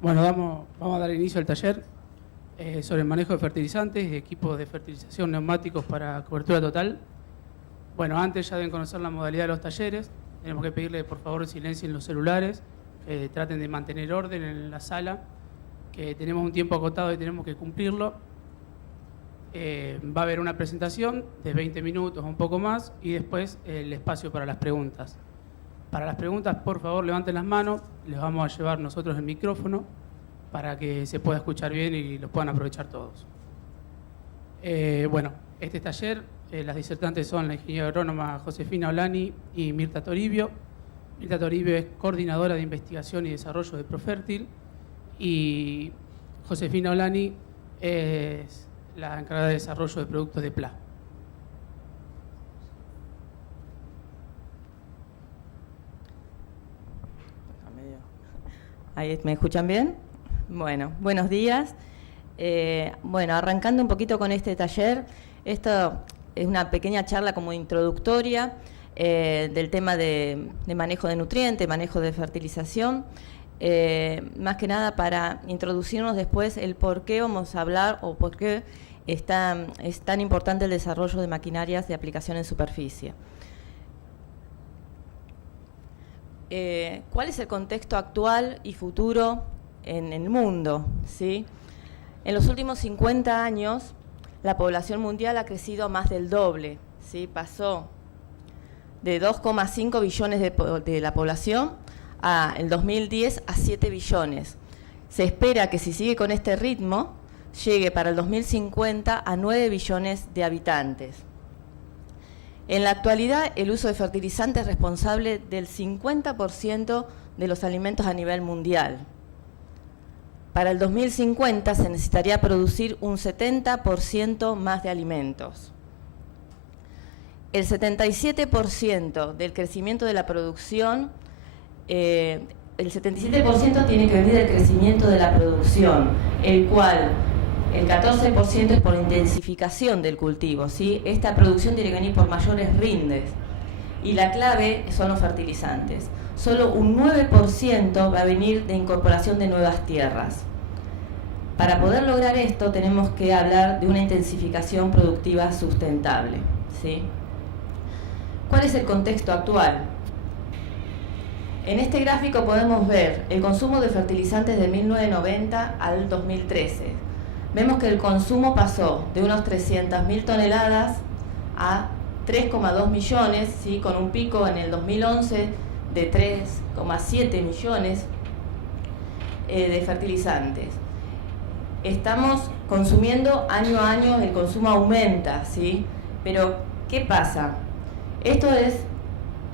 Bueno, vamos a dar inicio al taller sobre el manejo de fertilizantes y equipos de fertilización neumáticos para cobertura total. Bueno, antes ya deben conocer la modalidad de los talleres. Tenemos que pedirle, por favor, silencien los celulares, que traten de mantener orden en la sala, que tenemos un tiempo acotado y tenemos que cumplirlo. Va a haber una presentación de 20 minutos o un poco más y después el espacio para las preguntas. Para las preguntas, por favor, levanten las manos, les vamos a llevar nosotros el micrófono para que se pueda escuchar bien y los puedan aprovechar todos. Bueno, este taller, las disertantes son la ingeniera agrónoma Josefina Olani y Mirta Toribio. Mirta Toribio es coordinadora de investigación y desarrollo de Profértil y Josefina Olani es la encargada de desarrollo de productos de PLA. Ahí, ¿me escuchan bien? Bueno, buenos días. Bueno, arrancando un poquito con este taller, esto es una pequeña charla como introductoria del tema de manejo de nutrientes, manejo de fertilización, más que nada para introducirnos después el por qué vamos a hablar o por qué es tan importante el desarrollo de maquinarias de aplicación en superficie. ¿Cuál es el contexto actual y futuro en el mundo? ¿Sí? En los últimos 50 años, la población mundial ha crecido más del doble, ¿sí? Pasó de 2,5 billones de la población el 2010 a 7 billones. Se espera que si sigue con este ritmo, llegue para el 2050 a 9 billones de habitantes. En la actualidad, el uso de fertilizantes es responsable del 50% de los alimentos a nivel mundial. Para el 2050 se necesitaría producir un 70% más de alimentos. El 77% del crecimiento de la producción, el 77% tiene que venir del crecimiento de la producción, el cual el 14% es por intensificación del cultivo, ¿sí? Esta producción tiene que venir por mayores rindes y la clave son los fertilizantes. Solo un 9% va a venir de incorporación de nuevas tierras. Para poder lograr esto tenemos que hablar de una intensificación productiva sustentable, ¿sí? ¿Cuál es el contexto actual? En este gráfico podemos ver el consumo de fertilizantes de 1990 al 2013. Vemos que el consumo pasó de unos 300.000 toneladas a 3,2 millones, ¿sí? Con un pico en el 2011 de 3,7 millones de fertilizantes. Estamos consumiendo año a año, el consumo aumenta, ¿sí? Pero, ¿qué pasa? Esto es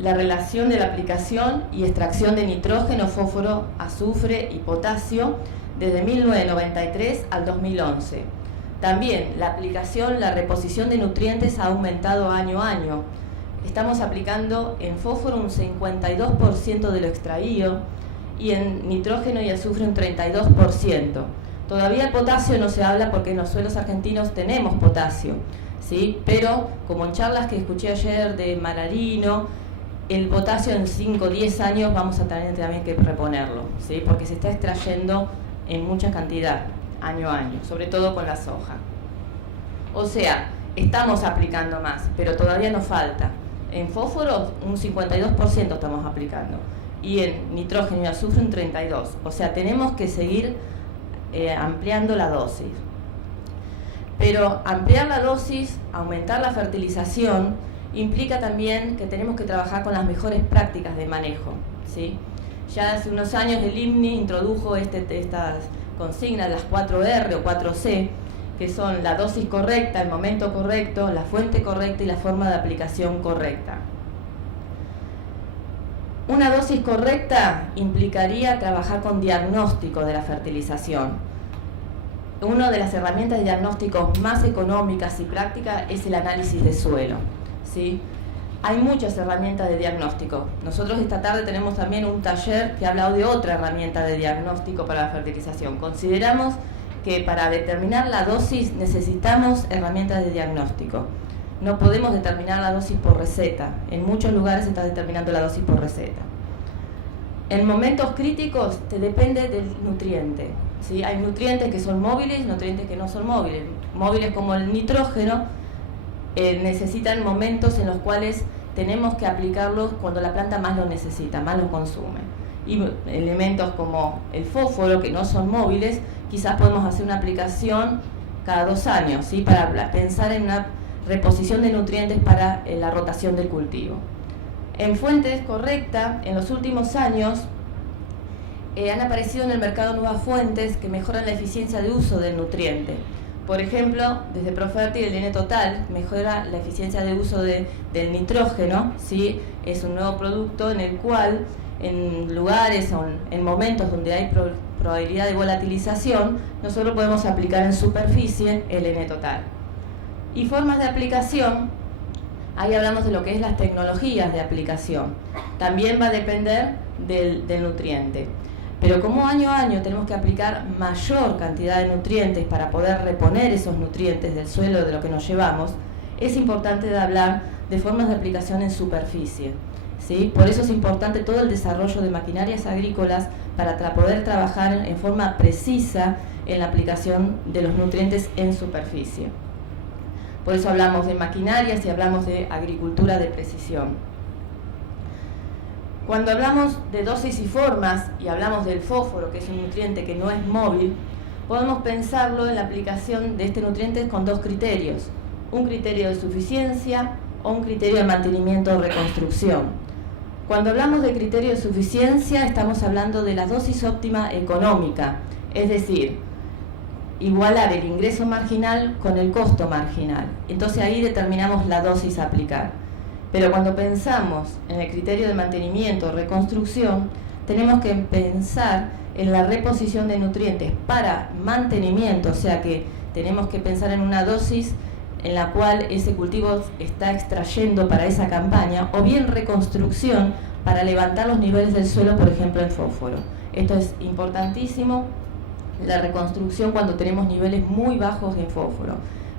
la relación de la aplicación y extracción de nitrógeno, fósforo, azufre y potasio desde 1993 al 2011. También la aplicación, la reposición de nutrientes ha aumentado año a año. Estamos aplicando en fósforo un 52% de lo extraído y en nitrógeno y azufre un 32%. Todavía el potasio no se habla porque en los suelos argentinos tenemos potasio, ¿sí? Pero como en charlas que escuché ayer de Malarino, el potasio en 5 o 10 años vamos a tener también que reponerlo, ¿sí? Porque se está extrayendo en mucha cantidad, año a año, sobre todo con la soja. O sea, estamos aplicando más, pero todavía nos falta. En fósforo un 52% estamos aplicando y en nitrógeno y azufre un 32%. O sea, tenemos que seguir ampliando la dosis. Pero ampliar la dosis, aumentar la fertilización, implica también que tenemos que trabajar con las mejores prácticas de manejo, ¿sí? Ya hace unos años el INMI introdujo estas consignas, las 4R o 4C, que son la dosis correcta, el momento correcto, la fuente correcta y la forma de aplicación correcta. Una dosis correcta implicaría trabajar con diagnóstico de la fertilización. Una de las herramientas de diagnóstico más económicas y prácticas es el análisis de suelo, ¿sí? Hay muchas herramientas de diagnóstico. Nosotros esta tarde tenemos también un taller que ha hablado de otra herramienta de diagnóstico para la fertilización. Consideramos que para determinar la dosis necesitamos herramientas de diagnóstico. No podemos determinar la dosis por receta. En muchos lugares se está determinando la dosis por receta. En momentos críticos te depende del nutriente, ¿sí? Hay nutrientes que son móviles y nutrientes que no son móviles. Móviles como el nitrógeno necesitan momentos en los cuales tenemos que aplicarlos cuando la planta más lo necesita, más lo consume. Y elementos como el fósforo, que no son móviles, quizás podemos hacer una aplicación cada 2 años, ¿sí? Para pensar en una reposición de nutrientes para la rotación del cultivo. En fuentes correctas, en los últimos años han aparecido en el mercado nuevas fuentes que mejoran la eficiencia de uso del nutriente. Por ejemplo, desde Profertil el N-Total mejora la eficiencia de uso del nitrógeno, ¿sí? Es un nuevo producto en el cual en lugares o en momentos donde hay probabilidad de volatilización, nosotros podemos aplicar en superficie el N-Total. Y formas de aplicación, ahí hablamos de lo que es las tecnologías de aplicación. También va a depender del nutriente. Pero como año a año tenemos que aplicar mayor cantidad de nutrientes para poder reponer esos nutrientes del suelo de lo que nos llevamos, es importante hablar de formas de aplicación en superficie, ¿sí? Por eso es importante todo el desarrollo de maquinarias agrícolas para poder trabajar en forma precisa en la aplicación de los nutrientes en superficie. Por eso hablamos de maquinarias y hablamos de agricultura de precisión. Cuando hablamos de dosis y formas y hablamos del fósforo, que es un nutriente que no es móvil, podemos pensarlo en la aplicación de este nutriente con 2 criterios. Un criterio de suficiencia o un criterio de mantenimiento o reconstrucción. Cuando hablamos de criterio de suficiencia, estamos hablando de la dosis óptima económica, es decir, igualar el ingreso marginal con el costo marginal. Entonces ahí determinamos la dosis a aplicar. Pero cuando pensamos en el criterio de mantenimiento o reconstrucción, tenemos que pensar en la reposición de nutrientes para mantenimiento, o sea que tenemos que pensar en una dosis en la cual ese cultivo está extrayendo para esa campaña, o bien reconstrucción para levantar los niveles del suelo, por ejemplo en fósforo. Esto es importantísimo, la reconstrucción cuando tenemos niveles muy bajos en fósforo.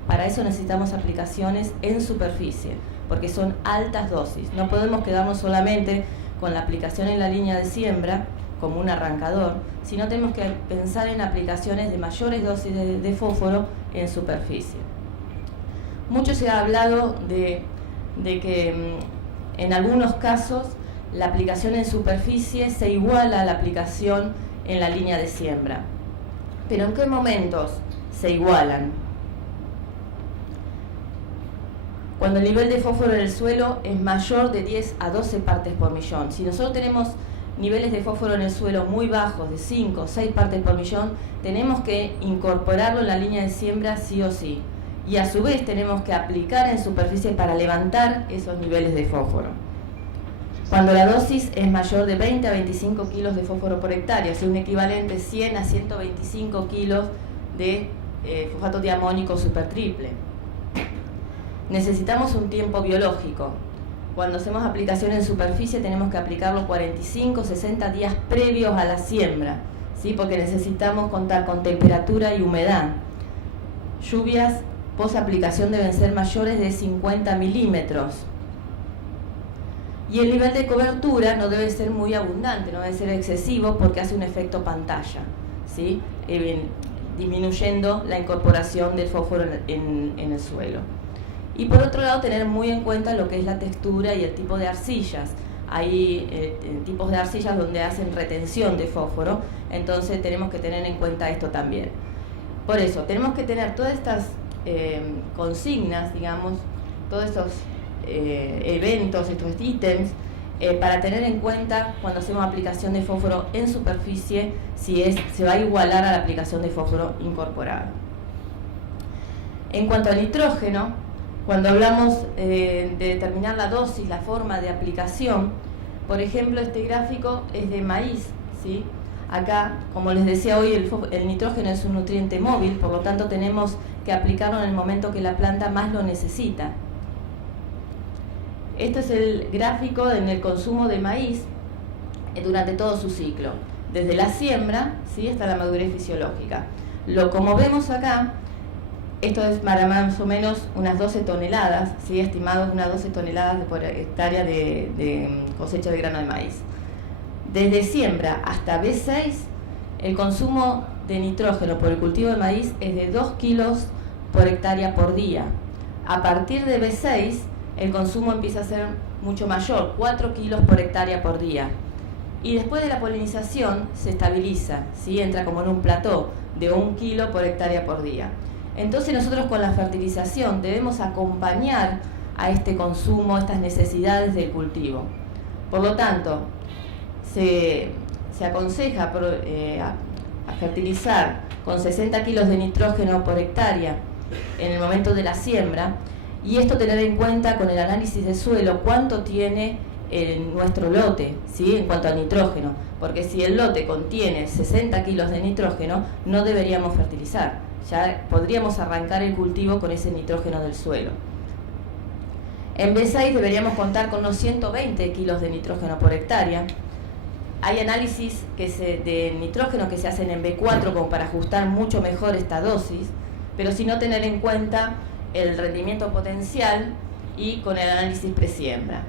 Para eso necesitamos aplicaciones en superficie, porque son altas dosis. No podemos quedarnos solamente con la aplicación en la línea de siembra como un arrancador, sino tenemos que pensar en aplicaciones de mayores dosis de fósforo en superficie. Mucho se ha hablado de que en algunos casos la aplicación en superficie se iguala a la aplicación en la línea de siembra. Pero ¿en qué momentos se igualan? Cuando el nivel de fósforo en el suelo es mayor de 10 a 12 partes por millón. Si nosotros tenemos niveles de fósforo en el suelo muy bajos, de 5 o 6 partes por millón, tenemos que incorporarlo en la línea de siembra sí o sí. Y a su vez tenemos que aplicar en superficie para levantar esos niveles de fósforo. Cuando la dosis es mayor de 20 a 25 kilos de fósforo por hectárea, o sea, un equivalente 100 a 125 kilos de fosfato diamónico supertriple. Necesitamos un tiempo biológico. Cuando hacemos aplicación en superficie tenemos que aplicarlo 45 60 días previos a la siembra, ¿sí? Porque necesitamos contar con temperatura y humedad. Lluvias post aplicación deben ser mayores de 50 milímetros. Y el nivel de cobertura no debe ser muy abundante, no debe ser excesivo porque hace un efecto pantalla, ¿sí? Disminuyendo la incorporación del fósforo en el suelo. Y por otro lado, tener muy en cuenta lo que es la textura y el tipo de arcillas. Hay tipos de arcillas donde hacen retención de fósforo, entonces tenemos que tener en cuenta esto también. Por eso, tenemos que tener todas estas consignas, digamos, todos estos eventos, estos ítems, para tener en cuenta cuando hacemos aplicación de fósforo en superficie, si se va a igualar a la aplicación de fósforo incorporado. En cuanto al nitrógeno, cuando hablamos de determinar la dosis, la forma de aplicación, por ejemplo, este gráfico es de maíz, ¿sí? Acá, como les decía hoy, el nitrógeno es un nutriente móvil, por lo tanto tenemos que aplicarlo en el momento que la planta más lo necesita. Este es el gráfico en el consumo de maíz durante todo su ciclo, desde la siembra, ¿sí?, hasta la madurez fisiológica. Como vemos acá, esto es para más o menos unas 12 toneladas, ¿sí?, estimados unas 12 toneladas por hectárea de cosecha de grano de maíz. Desde siembra hasta B6, el consumo de nitrógeno por el cultivo de maíz es de 2 kilos por hectárea por día. A partir de B6, el consumo empieza a ser mucho mayor, 4 kilos por hectárea por día. Y después de la polinización se estabiliza, ¿sí? Entra como en un plató de 1 kilo por hectárea por día. Entonces nosotros con la fertilización debemos acompañar a este consumo, estas necesidades del cultivo. Por lo tanto, se aconseja a fertilizar con 60 kilos de nitrógeno por hectárea en el momento de la siembra, y esto tener en cuenta con el análisis de suelo cuánto tiene nuestro lote, ¿sí? En cuanto a nitrógeno, porque si el lote contiene 60 kilos de nitrógeno, no deberíamos fertilizar, ya podríamos arrancar el cultivo con ese nitrógeno del suelo. En B6 deberíamos contar con unos 120 kilos de nitrógeno por hectárea. Hay análisis de nitrógeno que se hacen en B4 como para ajustar mucho mejor esta dosis, pero si no tener en cuenta el rendimiento potencial y con el análisis presiembra.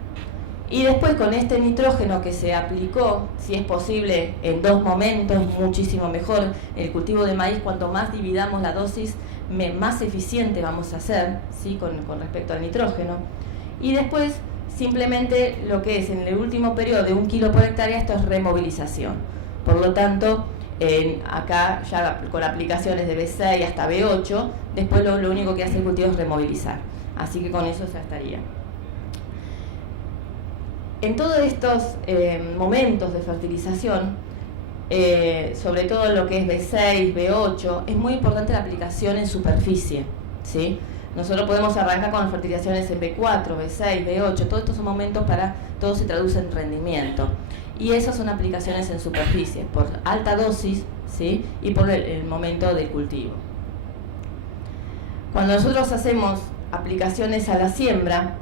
Y después con este nitrógeno que se aplicó, si es posible en 2 momentos, muchísimo mejor. El cultivo de maíz, cuanto más dividamos la dosis, más eficiente vamos a ser, ¿sí? con respecto al nitrógeno. Y después simplemente lo que es en el último periodo de 1 kilo por hectárea, esto es removilización. Por lo tanto, acá ya con aplicaciones de B6 hasta B8, después lo único que hace el cultivo es removilizar. Así que con eso ya estaría. En todos estos momentos de fertilización, sobre todo lo que es B6, B8, es muy importante la aplicación en superficie, ¿sí? Nosotros podemos arrancar con las fertilizaciones en B4, B6, B8, todos estos son momentos todo se traduce en rendimiento. Y esas son aplicaciones en superficie, por alta dosis, ¿sí? Y por el momento del cultivo. Cuando nosotros hacemos aplicaciones a la siembra,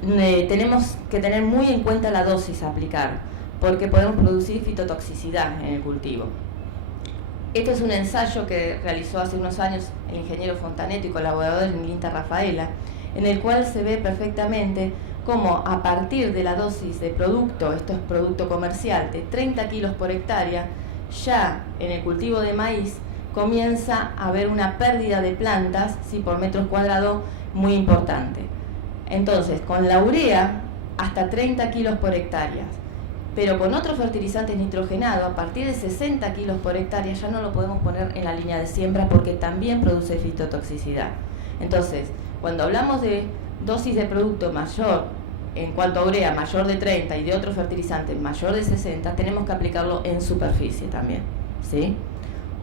tenemos que tener muy en cuenta la dosis a aplicar, porque podemos producir fitotoxicidad en el cultivo. Esto es un ensayo que realizó hace unos años el ingeniero Fontaneto y colaborador en INTA Rafaela, en el cual se ve perfectamente cómo a partir de la dosis de producto, esto es producto comercial, de 30 kilos por hectárea, ya en el cultivo de maíz comienza a haber una pérdida de plantas, ¿sí? Por metros cuadrados muy importante. Entonces, con la urea, hasta 30 kilos por hectárea, pero con otros fertilizantes nitrogenados, a partir de 60 kilos por hectárea, ya no lo podemos poner en la línea de siembra porque también produce fitotoxicidad. Entonces, cuando hablamos de dosis de producto mayor, en cuanto a urea, mayor de 30 y de otros fertilizantes mayor de 60, tenemos que aplicarlo en superficie también, ¿sí?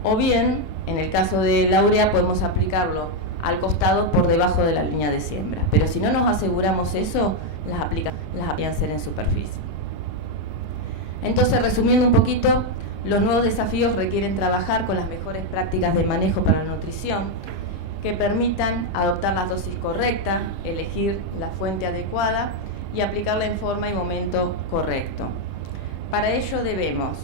O bien, en el caso de la urea, podemos aplicarlo al costado por debajo de la línea de siembra. Pero si no nos aseguramos eso, las aplican ser en superficie. Entonces, resumiendo un poquito, los nuevos desafíos requieren trabajar con las mejores prácticas de manejo para la nutrición, que permitan adoptar las dosis correctas, elegir la fuente adecuada y aplicarla en forma y momento correcto. Para ello debemos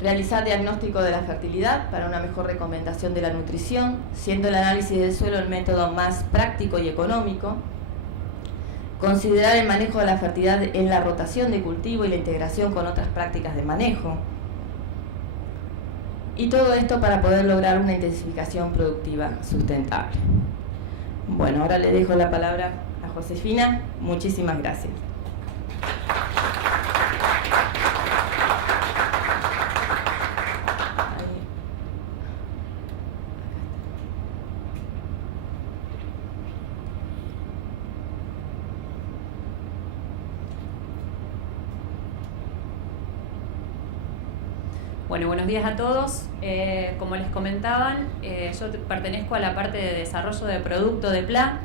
realizar diagnóstico de la fertilidad para una mejor recomendación de la nutrición, siendo el análisis del suelo el método más práctico y económico. Considerar el manejo de la fertilidad en la rotación de cultivo y la integración con otras prácticas de manejo. Y todo esto para poder lograr una intensificación productiva sustentable. Bueno, ahora le dejo la palabra a Josefina. Muchísimas gracias. Bueno, buenos días a todos. Como les comentaban, yo pertenezco a la parte de desarrollo de producto de PLA.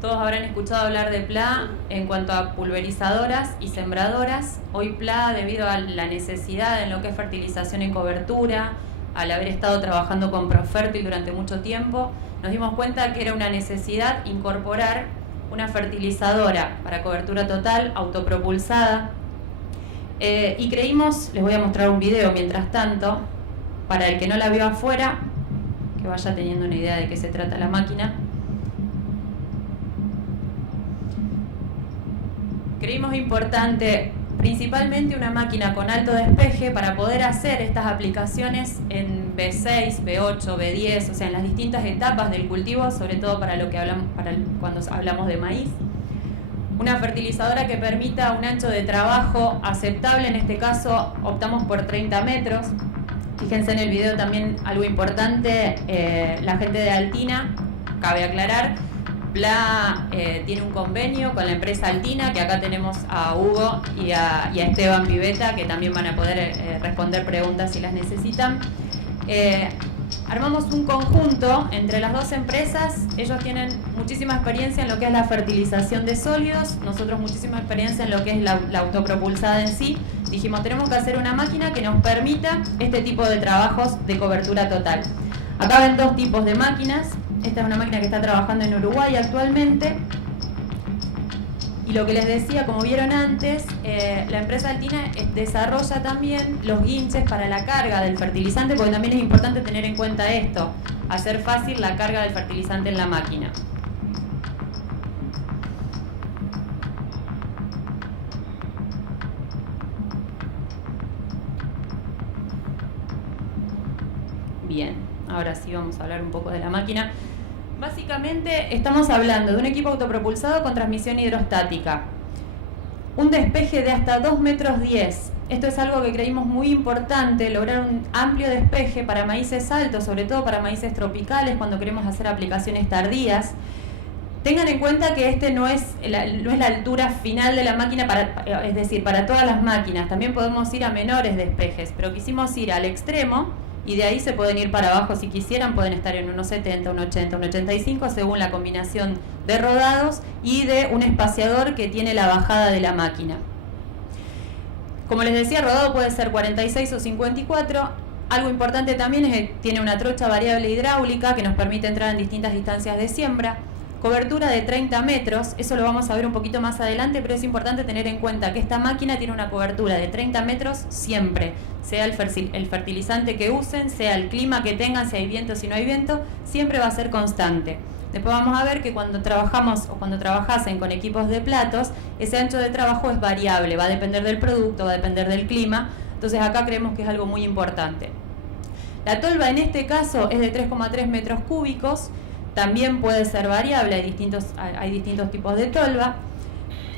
Todos habrán escuchado hablar de PLA en cuanto a pulverizadoras y sembradoras. Hoy PLA, debido a la necesidad en lo que es fertilización y cobertura, al haber estado trabajando con Profertil durante mucho tiempo, nos dimos cuenta que era una necesidad incorporar una fertilizadora para cobertura total, autopropulsada. Y creímos, les voy a mostrar un video mientras tanto, para el que no la vio afuera, que vaya teniendo una idea de qué se trata la máquina. Creímos importante principalmente una máquina con alto despeje para poder hacer estas aplicaciones en B6, B8, B10, o sea, en las distintas etapas del cultivo, sobre todo para lo que hablamos, cuando hablamos de maíz. Una fertilizadora que permita un ancho de trabajo aceptable, en este caso optamos por 30 metros. Fíjense en el video también algo importante, la gente de Altina, cabe aclarar, PLA tiene un convenio con la empresa Altina, que acá tenemos a Hugo y a Esteban Piveta, que también van a poder responder preguntas si las necesitan. Armamos un conjunto entre las dos empresas. Ellos tienen muchísima experiencia en lo que es la fertilización de sólidos, nosotros muchísima experiencia en lo que es la autopropulsada en sí. Dijimos, tenemos que hacer una máquina que nos permita este tipo de trabajos de cobertura total. Acá ven dos tipos de máquinas. Esta es una máquina que está trabajando en Uruguay actualmente. Y lo que les decía, como vieron antes, la empresa Altina desarrolla también los guinches para la carga del fertilizante, porque también es importante tener en cuenta esto, hacer fácil la carga del fertilizante en la máquina. Bien, ahora sí vamos a hablar un poco de la máquina. Básicamente estamos hablando de un equipo autopropulsado con transmisión hidrostática. Un despeje de hasta 2,10 metros. Esto es algo que creímos muy importante, lograr un amplio despeje para maíces altos, sobre todo para maíces tropicales, cuando queremos hacer aplicaciones tardías. Tengan en cuenta que este no es la altura final de la máquina, es decir, para todas las máquinas. También podemos ir a menores despejes, pero quisimos ir al extremo. Y de ahí se pueden ir para abajo si quisieran, pueden estar en 1,70, 1,80, 1,85 según la combinación de rodados y de un espaciador que tiene la bajada de la máquina. Como les decía, rodado puede ser 46 o 54. Algo importante también es que tiene una trocha variable hidráulica que nos permite entrar en distintas distancias de siembra. Cobertura de 30 metros, eso lo vamos a ver un poquito más adelante, pero es importante tener en cuenta que esta máquina tiene una cobertura de 30 metros siempre, sea el fertilizante que usen, sea el clima que tengan, si hay viento, si no hay viento, siempre va a ser constante. Después vamos a ver que cuando trabajamos o cuando trabajasen con equipos de platos, ese ancho de trabajo es variable, va a depender del producto, va a depender del clima, entonces acá creemos que es algo muy importante. La tolva en este caso es de 3,3 metros cúbicos, también puede ser variable, hay distintos tipos de tolva.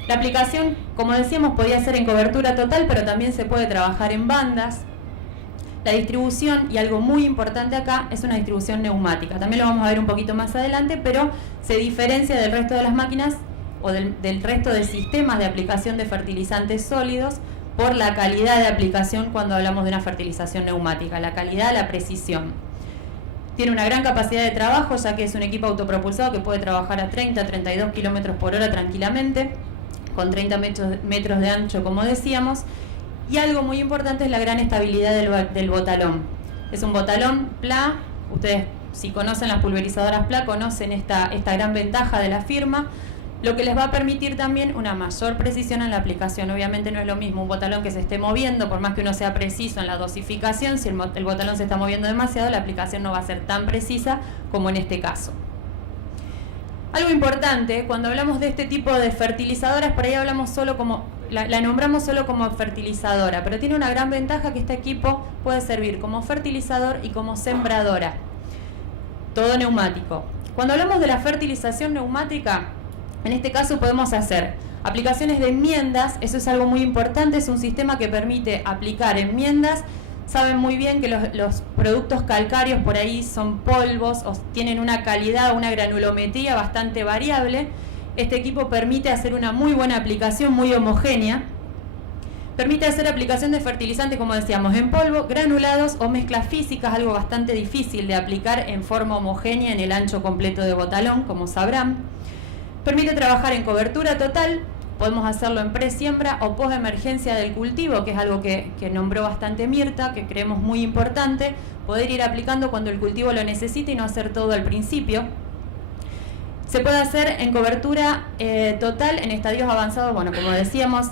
La aplicación, como decíamos, podía ser en cobertura total, pero también se puede trabajar en bandas. La distribución, y algo muy importante acá, es una distribución neumática. También lo vamos a ver un poquito más adelante, pero se diferencia del resto de las máquinas o del resto de sistemas de aplicación de fertilizantes sólidos por la calidad de aplicación cuando hablamos de una fertilización neumática, la calidad, la precisión. Tiene una gran capacidad de trabajo, ya que es un equipo autopropulsado que puede trabajar a 30, 32 kilómetros por hora tranquilamente, con 30 metros de ancho, como decíamos. Y algo muy importante es la gran estabilidad del botalón. Es un botalón PLA. Ustedes, si conocen las pulverizadoras PLA, conocen esta gran ventaja de la firma, lo que les va a permitir también una mayor precisión en la aplicación. Obviamente no es lo mismo un botalón que se esté moviendo, por más que uno sea preciso en la dosificación, si el botalón se está moviendo demasiado, la aplicación no va a ser tan precisa como en este caso. Algo importante, cuando hablamos de este tipo de fertilizadoras, por ahí hablamos solo como, la nombramos solo como fertilizadora, pero tiene una gran ventaja que este equipo puede servir como fertilizador y como sembradora. Todo neumático. Cuando hablamos de la fertilización neumática, en este caso podemos hacer aplicaciones de enmiendas, eso es algo muy importante, es un sistema que permite aplicar enmiendas. Saben muy bien que los productos calcáreos por ahí son polvos o tienen una calidad, una granulometría bastante variable. Este equipo permite hacer una muy buena aplicación, muy homogénea. Permite hacer aplicación de fertilizantes, como decíamos, en polvo, granulados o mezclas físicas, algo bastante difícil de aplicar en forma homogénea en el ancho completo de botalón, como sabrán. Permite trabajar en cobertura total, podemos hacerlo en pre-siembra o post-emergencia del cultivo, que es algo que nombró bastante Mirta, que creemos muy importante, poder ir aplicando cuando el cultivo lo necesite y no hacer todo al principio. Se puede hacer en cobertura total en estadios avanzados, bueno, como decíamos,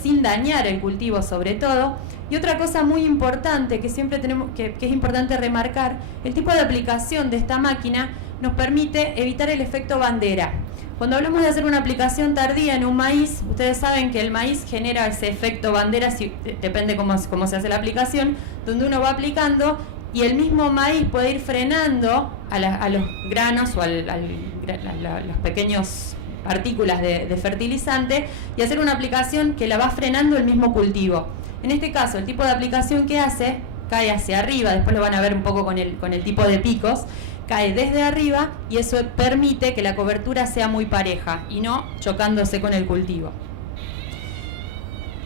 sin dañar el cultivo sobre todo. Y otra cosa muy importante que siempre tenemos que es importante remarcar, el tipo de aplicación de esta máquina nos permite evitar el efecto bandera. Cuando hablamos de hacer una aplicación tardía en un maíz, ustedes saben que el maíz genera ese efecto bandera, depende cómo se hace la aplicación, donde uno va aplicando y el mismo maíz puede ir frenando a los granos o los pequeños partículas de fertilizante y hacer una aplicación que la va frenando el mismo cultivo. En este caso, el tipo de aplicación que hace cae hacia arriba, después lo van a ver un poco con el tipo de picos, cae desde arriba y eso permite que la cobertura sea muy pareja y no chocándose con el cultivo.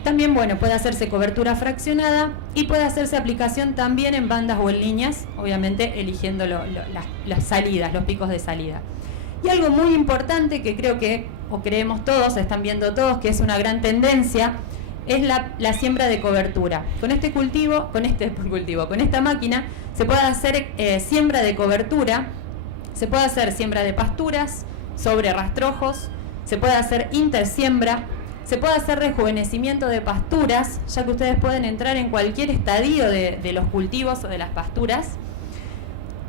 También, bueno, puede hacerse cobertura fraccionada y puede hacerse aplicación también en bandas o en líneas, obviamente eligiendo las salidas, los picos de salida. Y algo muy importante que creo que, o creemos todos, están viendo todos, que es una gran tendencia, es la siembra de cobertura. Con esta máquina se puede hacer siembra de cobertura, se puede hacer siembra de pasturas, sobre rastrojos, se puede hacer intersiembra, se puede hacer rejuvenecimiento de pasturas, ya que ustedes pueden entrar en cualquier estadio de los cultivos o de las pasturas.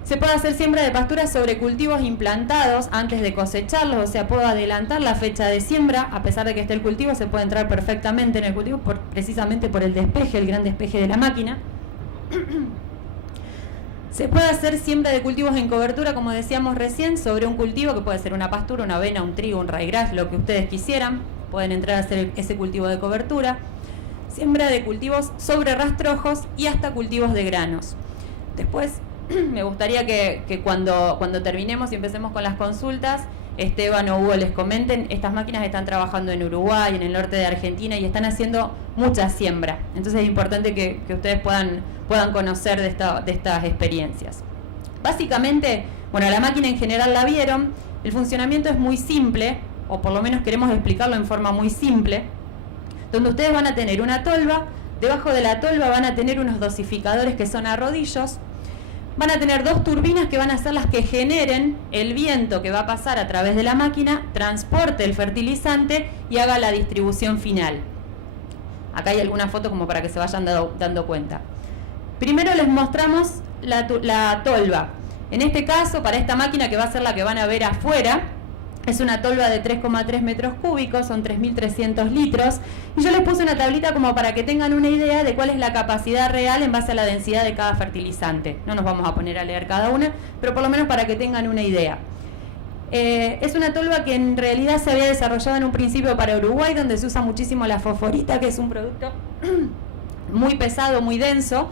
Se puede hacer siembra de pasturas sobre cultivos implantados antes de cosecharlos, o sea, puedo adelantar la fecha de siembra, a pesar de que esté el cultivo, se puede entrar perfectamente en el cultivo precisamente por el despeje, el gran despeje de la máquina. Se puede hacer siembra de cultivos en cobertura, como decíamos recién, sobre un cultivo que puede ser una pastura, una avena, un trigo, un ryegrass, lo que ustedes quisieran. Pueden entrar a hacer ese cultivo de cobertura. Siembra de cultivos sobre rastrojos y hasta cultivos de granos. Después, me gustaría que cuando terminemos y empecemos con las consultas, Esteban o Hugo les comenten. Estas máquinas están trabajando en Uruguay, en el norte de Argentina y están haciendo mucha siembra. Entonces es importante que ustedes puedan conocer de estas experiencias. Básicamente, bueno, la máquina en general la vieron. El funcionamiento es muy simple, o por lo menos queremos explicarlo en forma muy simple, donde ustedes van a tener una tolva. Debajo de la tolva van a tener unos dosificadores que son a rodillos. Van a tener dos turbinas que van a ser las que generen el viento que va a pasar a través de la máquina, transporte el fertilizante y haga la distribución final. Acá hay algunas fotos como para que se vayan dando cuenta. Primero les mostramos la tolva. En este caso, para esta máquina, que va a ser la que van a ver afuera, es una tolva de 3,3 metros cúbicos, son 3.300 litros. Y yo les puse una tablita como para que tengan una idea de cuál es la capacidad real en base a la densidad de cada fertilizante. No nos vamos a poner a leer cada una, pero por lo menos para que tengan una idea. Es una tolva que en realidad se había desarrollado en un principio para Uruguay, donde se usa muchísimo la fosforita, que es un producto muy pesado, muy denso.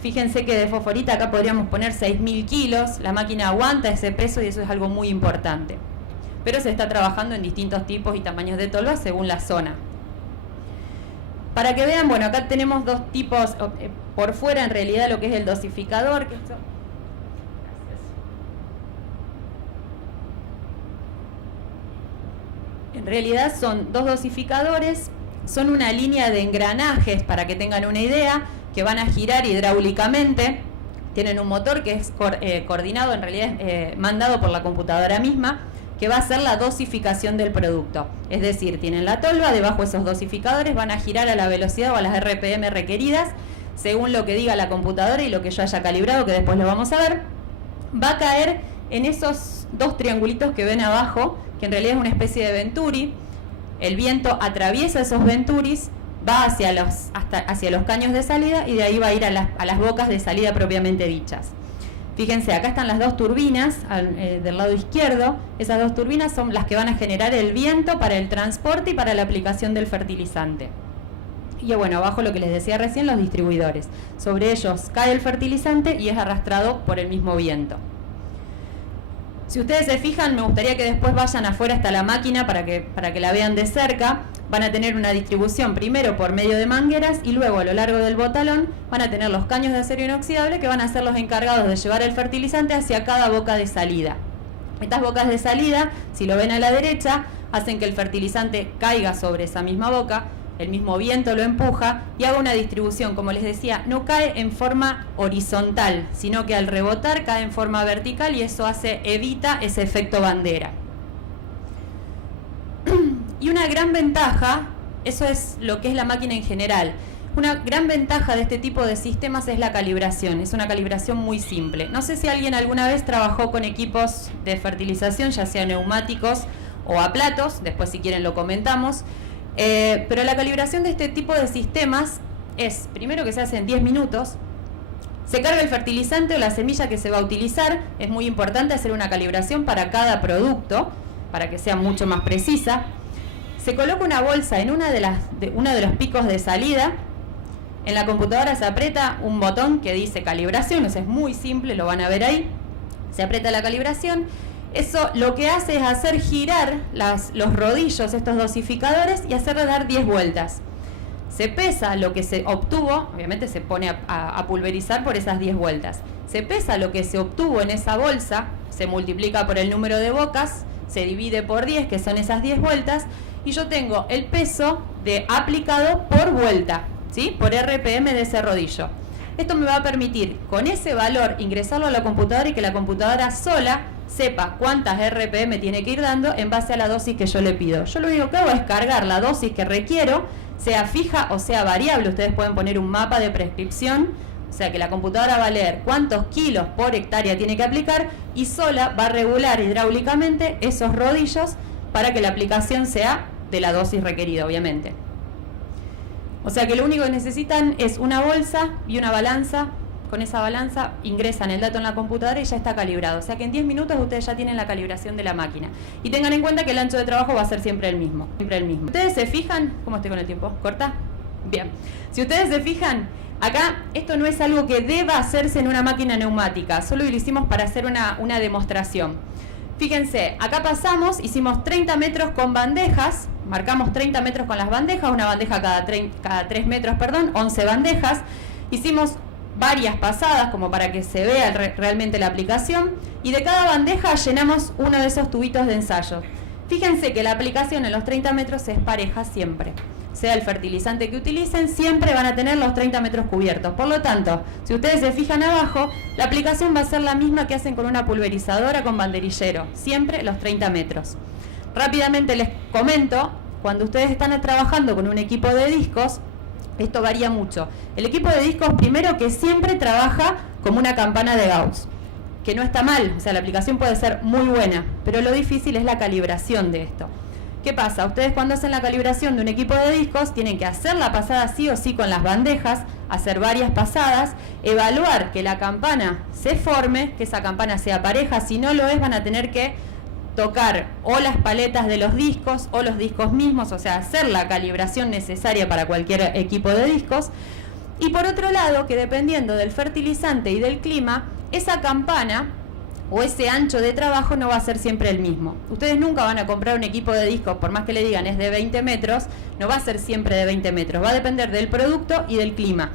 Fíjense que de fosforita acá podríamos poner 6.000 kilos, la máquina aguanta ese peso y eso es algo muy importante. Pero se está trabajando en distintos tipos y tamaños de tolva según la zona. Para que vean, bueno, acá tenemos dos tipos, por fuera en realidad lo que es el dosificador. En realidad son dos dosificadores, son una línea de engranajes, para que tengan una idea, que van a girar hidráulicamente. Tienen un motor que es coordinado, en realidad mandado por la computadora misma, que va a hacer la dosificación del producto. Es decir, tienen la tolva, debajo esos dosificadores van a girar a la velocidad o a las RPM requeridas, según lo que diga la computadora y lo que yo haya calibrado, que después lo vamos a ver. Va a caer en esos dos triangulitos que ven abajo, que en realidad es una especie de venturi. El viento atraviesa esos venturis, va hacia los caños de salida y de ahí va a ir a las bocas de salida propiamente dichas. Fíjense, acá están las dos turbinas del lado izquierdo. Esas dos turbinas son las que van a generar el viento para el transporte y para la aplicación del fertilizante. Y bueno, abajo lo que les decía recién, los distribuidores. Sobre ellos cae el fertilizante y es arrastrado por el mismo viento. Si ustedes se fijan, me gustaría que después vayan afuera hasta la máquina para que la vean de cerca. Van a tener una distribución primero por medio de mangueras y luego a lo largo del botalón van a tener los caños de acero inoxidable que van a ser los encargados de llevar el fertilizante hacia cada boca de salida. Estas bocas de salida, si lo ven a la derecha, hacen que el fertilizante caiga sobre esa misma boca, el mismo viento lo empuja y haga una distribución, como les decía, no cae en forma horizontal, sino que al rebotar cae en forma vertical y eso evita ese efecto bandera. Y una gran ventaja, eso es lo que es la máquina en general. Una gran ventaja de este tipo de sistemas es la calibración, es una calibración muy simple. No sé si alguien alguna vez trabajó con equipos de fertilización, ya sea neumáticos o a platos, después si quieren lo comentamos, pero la calibración de este tipo de sistemas es, primero que se hace en 10 minutos, se carga el fertilizante o la semilla que se va a utilizar, es muy importante hacer una calibración para cada producto, para que sea mucho más precisa. Se coloca una bolsa en uno de los picos de salida. En la computadora se aprieta un botón que dice calibración, eso es muy simple, lo van a ver ahí. Se aprieta la calibración. Eso lo que hace es hacer girar los rodillos, estos dosificadores, y hacerle dar 10 vueltas. Se pesa lo que se obtuvo, obviamente se pone a pulverizar por esas 10 vueltas. Se pesa lo que se obtuvo en esa bolsa, se multiplica por el número de bocas, se divide por 10, que son esas 10 vueltas, y yo tengo el peso aplicado por vuelta, ¿sí? Por RPM de ese rodillo. Esto me va a permitir, con ese valor, ingresarlo a la computadora y que la computadora sola sepa cuántas RPM tiene que ir dando en base a la dosis que yo le pido. Yo lo único que hago es cargar la dosis que requiero, sea fija o sea variable. Ustedes pueden poner un mapa de prescripción, o sea que la computadora va a leer cuántos kilos por hectárea tiene que aplicar y sola va a regular hidráulicamente esos rodillos para que la aplicación sea de la dosis requerida, obviamente. O sea que lo único que necesitan es una bolsa y una balanza. Con esa balanza ingresan el dato en la computadora y ya está calibrado. O sea que en 10 minutos ustedes ya tienen la calibración de la máquina. Y tengan en cuenta que el ancho de trabajo va a ser siempre el mismo. Ustedes se fijan, ¿cómo estoy con el tiempo? ¿Corta? Bien. Si ustedes se fijan, acá esto no es algo que deba hacerse en una máquina neumática. Solo lo hicimos para hacer una demostración. Fíjense, acá pasamos, hicimos 30 metros con bandejas, marcamos 30 metros con las bandejas, una bandeja cada 3 metros, 11 bandejas. Hicimos varias pasadas como para que se vea realmente la aplicación, y de cada bandeja llenamos uno de esos tubitos de ensayo. Fíjense que la aplicación en los 30 metros es pareja siempre. Sea el fertilizante que utilicen, siempre van a tener los 30 metros cubiertos. Por lo tanto, si ustedes se fijan abajo, la aplicación va a ser la misma que hacen con una pulverizadora con banderillero, siempre los 30 metros. Rápidamente les comento, cuando ustedes están trabajando con un equipo de discos, esto varía mucho. El equipo de discos, primero, que siempre trabaja como una campana de Gauss, que no está mal, o sea, la aplicación puede ser muy buena, pero lo difícil es la calibración de esto. ¿Qué pasa? Ustedes cuando hacen la calibración de un equipo de discos tienen que hacer la pasada sí o sí con las bandejas, hacer varias pasadas, evaluar que la campana se forme, que esa campana sea pareja. Si no lo es, van a tener que tocar o las paletas de los discos o los discos mismos, o sea, hacer la calibración necesaria para cualquier equipo de discos. Y por otro lado, que dependiendo del fertilizante y del clima, esa campana o ese ancho de trabajo no va a ser siempre el mismo. Ustedes nunca van a comprar un equipo de discos, por más que le digan es de 20 metros, no va a ser siempre de 20 metros, va a depender del producto y del clima.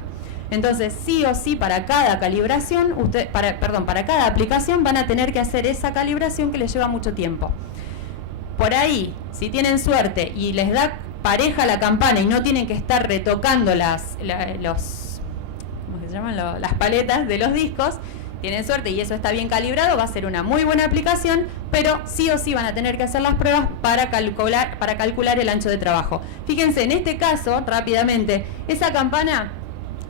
Entonces, sí o sí, para cada calibración, para cada aplicación van a tener que hacer esa calibración que les lleva mucho tiempo. Por ahí, si tienen suerte y les da pareja la campana y no tienen que estar retocando las paletas de los discos, tienen suerte y eso está bien calibrado, va a ser una muy buena aplicación, pero sí o sí van a tener que hacer las pruebas para calcular el ancho de trabajo. Fíjense, en este caso, rápidamente, esa campana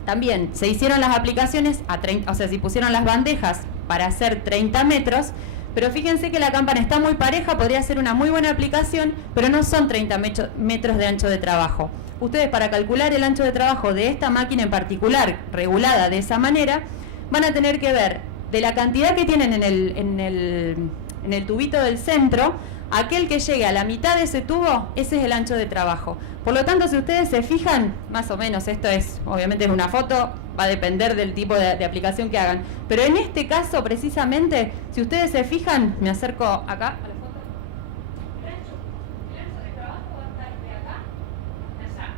también se hicieron las aplicaciones a 30, o sea, si pusieron las bandejas para hacer 30 metros, pero fíjense que la campana está muy pareja, podría ser una muy buena aplicación, pero no son 30 metros de ancho de trabajo. Ustedes, para calcular el ancho de trabajo de esta máquina en particular, regulada de esa manera, van a tener que ver de la cantidad que tienen en el tubito del centro, aquel que llegue a la mitad de ese tubo, ese es el ancho de trabajo. Por lo tanto, si ustedes se fijan, más o menos, esto es, obviamente es una foto, va a depender del tipo de aplicación que hagan, pero en este caso precisamente, si ustedes se fijan, me acerco acá a la foto, el ancho de trabajo va a estar de acá hasta allá.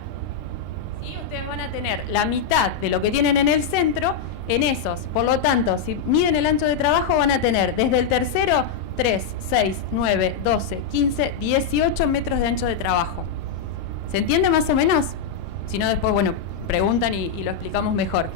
Y ustedes van a tener la mitad de lo que tienen en el centro en esos. Por lo tanto, si miden el ancho de trabajo, van a tener desde el tercero 3, 6, 9, 12, 15, 18 metros de ancho de trabajo. ¿Se entiende más o menos? Si no, después, bueno, preguntan y lo explicamos mejor.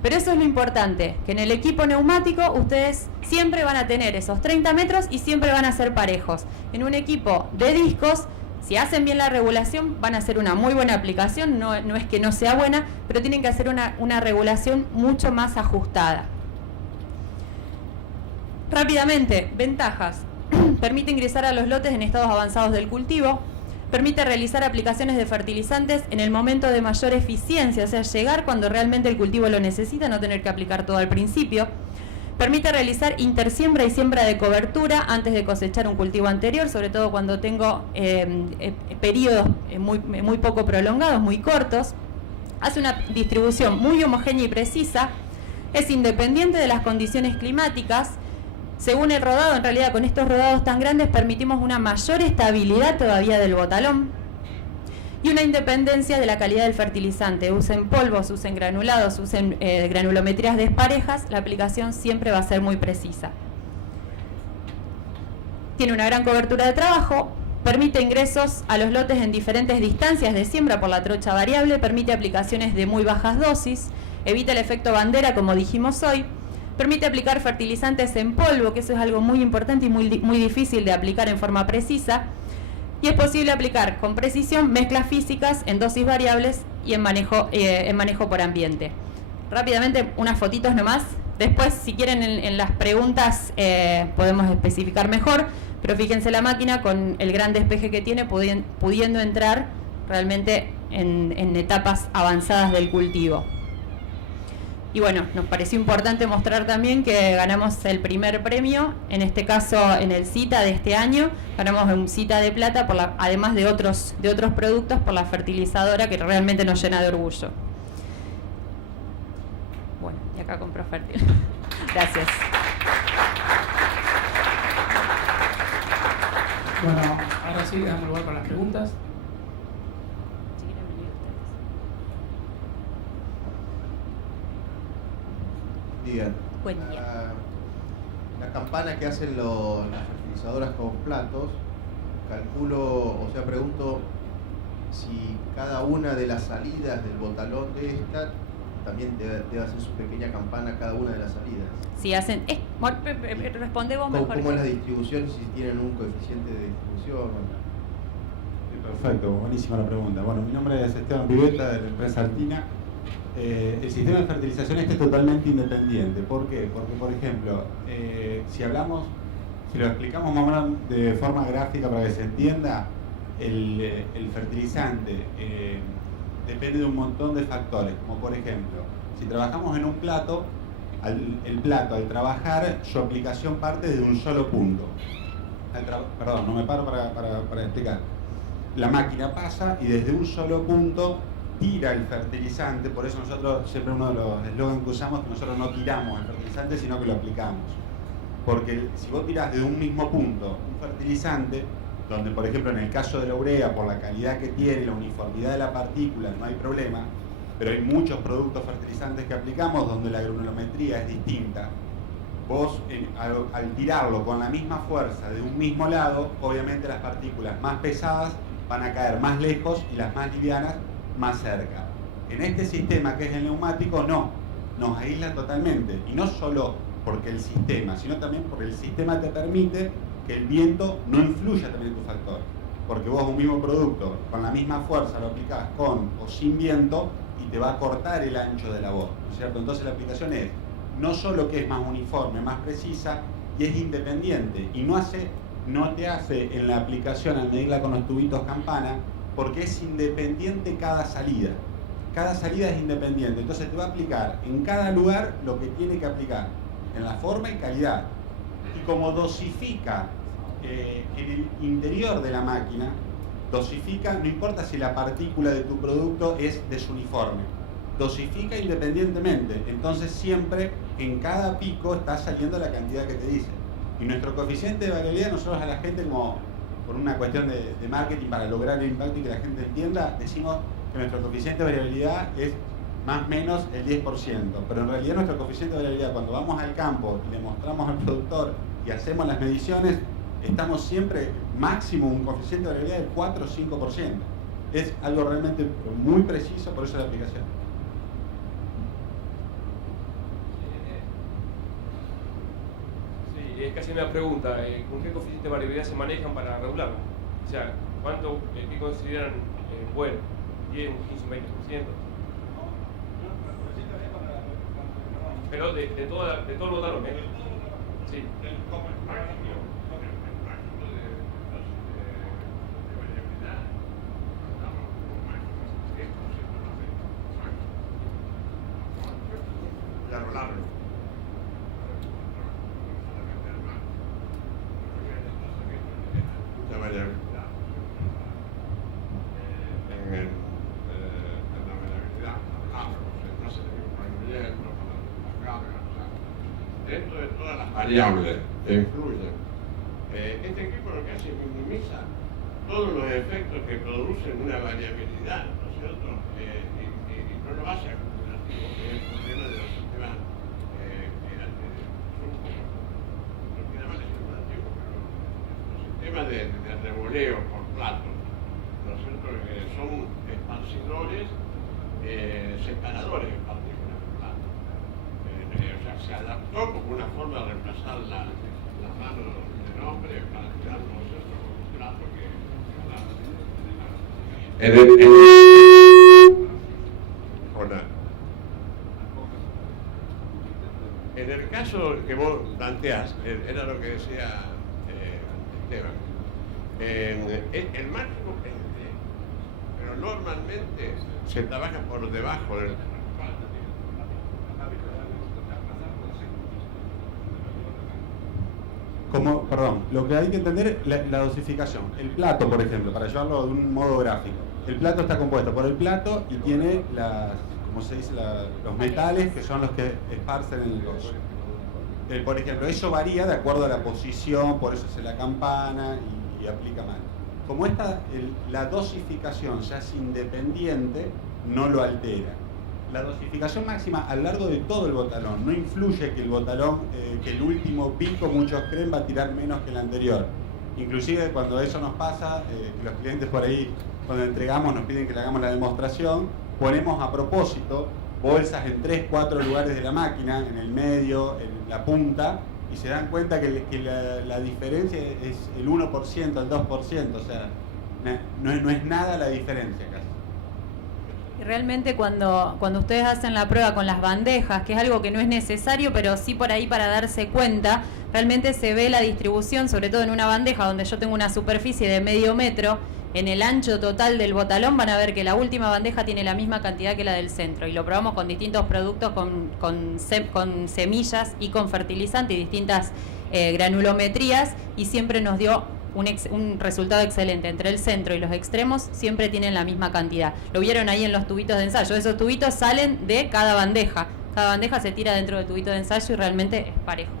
Pero eso es lo importante, que en el equipo neumático ustedes siempre van a tener esos 30 metros y siempre van a ser parejos. En un equipo de discos Si hacen bien la regulación, van a hacer una muy buena aplicación, no es que no sea buena, pero tienen que hacer una regulación mucho más ajustada. Rápidamente, ventajas. Permite ingresar a los lotes en estados avanzados del cultivo, permite realizar aplicaciones de fertilizantes en el momento de mayor eficiencia, o sea, llegar cuando realmente el cultivo lo necesita, no tener que aplicar todo al principio. Permite realizar intersiembra y siembra de cobertura antes de cosechar un cultivo anterior, sobre todo cuando tengo periodos muy poco prolongados, muy cortos. Hace una distribución muy homogénea y precisa, es independiente de las condiciones climáticas. Según el rodado, en realidad con estos rodados tan grandes permitimos una mayor estabilidad todavía del botalón y una independencia de la calidad del fertilizante. Usen polvos, usen granulados, usen granulometrías desparejas, la aplicación siempre va a ser muy precisa. Tiene una gran cobertura de trabajo, permite ingresos a los lotes en diferentes distancias de siembra por la trocha variable, permite aplicaciones de muy bajas dosis, evita el efecto bandera como dijimos hoy, permite aplicar fertilizantes en polvo, que eso es algo muy importante y muy difícil de aplicar en forma precisa, y es posible aplicar con precisión mezclas físicas en dosis variables y en manejo por ambiente. Rápidamente, unas fotitos nomás. Después, si quieren, en las preguntas podemos especificar mejor, pero fíjense la máquina con el gran despeje que tiene, pudiendo entrar realmente en etapas avanzadas del cultivo. Y bueno, nos pareció importante mostrar también que ganamos el primer premio, en este caso en el CITA de este año, ganamos un CITA de plata, además de otros productos, por la fertilizadora, que realmente nos llena de orgullo. Bueno, y acá compró Fértil. Gracias. Bueno, ahora sí, damos lugar para las preguntas. Digan, Buen día. la campana que hacen las fertilizadoras con platos, pregunto si cada una de las salidas del botalón de esta también debe hacer su pequeña campana cada una de las salidas. Si hacen... responde vos mejor. ¿Cómo es la distribución, si tienen un coeficiente de distribución? Perfecto, buenísima la pregunta. Bueno, mi nombre es Esteban Pivetta, de la empresa Altina. El sistema de fertilización es totalmente independiente. ¿Por qué? Porque, por ejemplo, si lo explicamos más o menos de forma gráfica para que se entienda, el fertilizante depende de un montón de factores, como por ejemplo, si trabajamos en un plato, el plato al trabajar, su aplicación parte de un solo punto. Perdón, no me paro para explicar. La máquina pasa y desde un solo punto tira el fertilizante, por eso nosotros siempre uno de los eslogans que usamos es que nosotros no tiramos el fertilizante, sino que lo aplicamos. Porque si vos tirás de un mismo punto un fertilizante, donde por ejemplo en el caso de la urea, por la calidad que tiene, la uniformidad de la partícula, no hay problema, pero hay muchos productos fertilizantes que aplicamos donde la granulometría es distinta. Vos al tirarlo con la misma fuerza de un mismo lado, obviamente las partículas más pesadas van a caer más lejos y las más livianas más cerca. En este sistema que es el neumático, no, nos aísla totalmente, y no solo porque el sistema, sino también porque el sistema te permite que el viento no influya también en tu factor, porque vos un mismo producto con la misma fuerza lo aplicás con o sin viento y te va a cortar el ancho de la voz, ¿no es cierto? Entonces la aplicación es no solo que es más uniforme, más precisa, y es independiente, y no te hace en la aplicación al medirla con los tubitos campana, porque es independiente cada salida. Cada salida es independiente, entonces te va a aplicar en cada lugar lo que tiene que aplicar, en la forma y calidad. Y como dosifica en el interior de la máquina, dosifica, no importa si la partícula de tu producto es desuniforme, dosifica independientemente, entonces siempre en cada pico está saliendo la cantidad que te dice. Y nuestro coeficiente de variabilidad, nosotros a la gente, como por una cuestión de marketing para lograr el impacto y que la gente entienda, decimos que nuestro coeficiente de variabilidad es más o menos el 10%, pero en realidad nuestro coeficiente de variabilidad, cuando vamos al campo y le mostramos al productor y hacemos las mediciones, estamos siempre máximo un coeficiente de variabilidad del 4 o 5%. Es algo realmente muy preciso, por eso la aplicación. Sí, es casi una pregunta. ¿Con qué coeficiente de variabilidad se manejan para regularlo? O sea, ¿Cuánto qué consideran bueno? ¿10, un 15, un 20%? Pero de todo el botalón, ¿eh? Sí. Mucha variabilidad. En la variabilidad, no se le dio para el viento, para las cargas, dentro de todas las variables que influyen, este equipo lo que hace es minimiza todos los efectos que producen una variabilidad, ¿no es cierto? Y no lo hace acumulativo, que es el problema de los sistemas no queda mal acumulativo, pero los sistemas de revoleo por platos, ¿no es cierto? Son esparcidores, separadores de partículas de plato. O sea, se adaptó como una forma de reemplazar la mano del hombre para crear, ¿no es cierto?, un plato que Hola. En el caso que vos planteás, era lo que decía Esteban, el máximo es 10, pero normalmente se trabaja por debajo del... Perdón, lo que hay que entender es la dosificación. El plato, por ejemplo, para llevarlo de un modo gráfico. El plato está compuesto por el plato y tiene como se dice, los metales que son los que esparcen el gozo. Por ejemplo, eso varía de acuerdo a la posición, por eso hace la campana y aplica mal. Como la dosificación ya es independiente, no lo altera. La dosificación máxima a lo largo de todo el botalón. No influye que el botalón, que el último pico, muchos creen, va a tirar menos que el anterior. Inclusive cuando eso nos pasa, los clientes por ahí, cuando entregamos, nos piden que le hagamos la demostración, ponemos a propósito bolsas en 3, 4 lugares de la máquina, en el medio, en la punta, y se dan cuenta que la diferencia es el 1%, el 2%, o sea, no es nada la diferencia casi. Realmente cuando ustedes hacen la prueba con las bandejas, que es algo que no es necesario, pero sí por ahí para darse cuenta, realmente se ve la distribución, sobre todo en una bandeja donde yo tengo una superficie de medio metro, en el ancho total del botalón van a ver que la última bandeja tiene la misma cantidad que la del centro, y lo probamos con distintos productos, con semillas y con fertilizante y distintas granulometrías, y siempre nos dio un resultado excelente. Entre el centro y los extremos siempre tienen la misma cantidad. Lo vieron ahí en los tubitos de ensayo. Esos tubitos salen de cada bandeja. Cada bandeja se tira dentro del tubito de ensayo y realmente es parejo.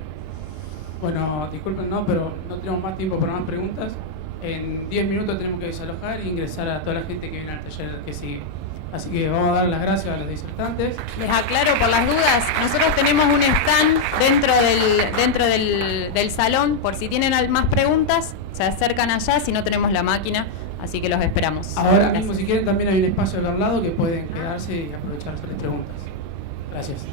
Bueno, disculpen, pero no tenemos más tiempo para más preguntas. En 10 minutos tenemos que desalojar e ingresar a toda la gente que viene al taller que sigue. Así que vamos a dar las gracias a los disertantes. Les aclaro por las dudas, nosotros tenemos un stand dentro del salón, por si tienen más preguntas, se acercan allá, si no tenemos la máquina, así que los esperamos. Ahora mismo, si quieren, también hay un espacio al lado que pueden quedarse y aprovechar hacerles preguntas. Gracias.